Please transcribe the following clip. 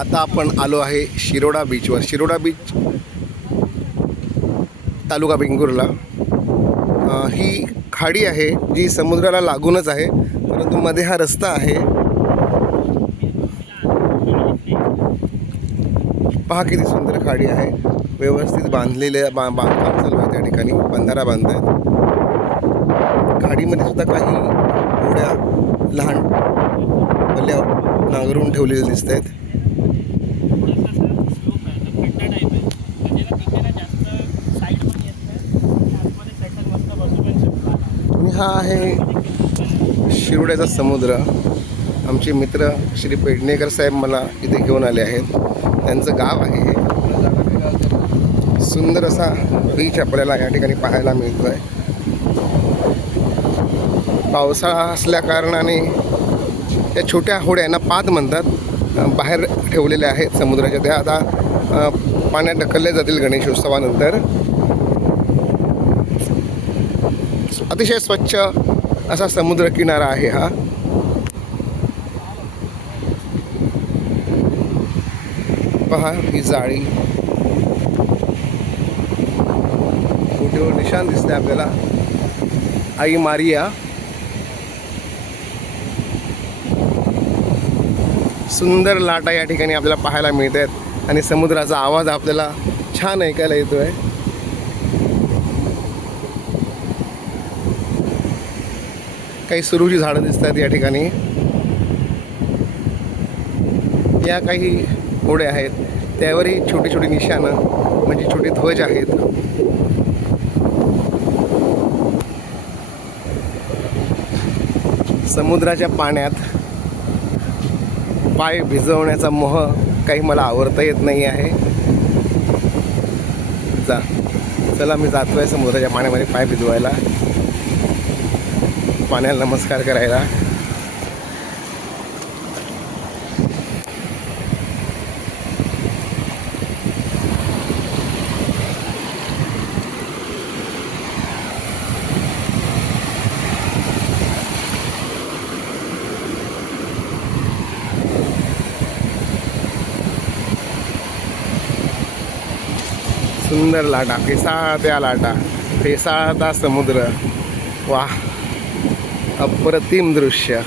आता आपण आलो आहे शिरोडा बीचवर. शिरोडा बीच तालुका वेंगुर्ला. ही खाडी आहे जी समुद्राला लागूनच आहे, परंतु मध्ये हा रस्ता आहे. पहा किती सुंदर खाडी आहे. व्यवस्थित बांधलेले बांधकाम चालू आहे त्या ठिकाणी. बंधारा बांधतात. खाडीमध्ये सुद्धा काही होड्या लहान पल्ल्या नांगरून ठेवलेले दिसत आहेत. आणि हा आहे शिरोड्याचा समुद्र. आमचे मित्र श्री पेडणेकर साहेब मला इथे घेऊन आले आहेत. त्यांचं गाव आहे हे. सुंदर असा बीच आपल्याला या ठिकाणी पाहायला मिळतो आहे. पावसाळा असल्या कारणाने त्या छोट्या होड्यांना पाद म्हणतात, बाहेर ठेवलेल्या आहेत समुद्राच्या. त्या आता पाण्यात ढकलल्या जातील गणेशोत्सवानंतर. अतिशय स्वच्छ असा समुद्र किनारा आहे हा. पहा ही जाळी. फोटोवर निशाण दिसते आपल्याला, आई मारिया. सुंदर लाटा या ठिकाणी आपल्याला पाहायला मिळत आहेत आणि समुद्राचा आवाज आपल्याला छान ऐकायला येतोय. काही सुरूची झाडं दिसतात या ठिकाणी. या काही होड्या आहेत, त्यावरही छोटी छोटी निशाणं म्हणजे छोटे ध्वज आहेत. समुद्राच्या पाण्यात पाय भिजवण्याचा मोह काही मला आवरता येत नाही आहे. चला मी जातोय समुद्राच्या पाण्यामध्ये पाय भिजवायला, पाण्याला नमस्कार करायला. सुंदर लाटा, फेसाळत्या लाटा, फेसाळता समुद्र. वाह, अप्रतिम दृश्य.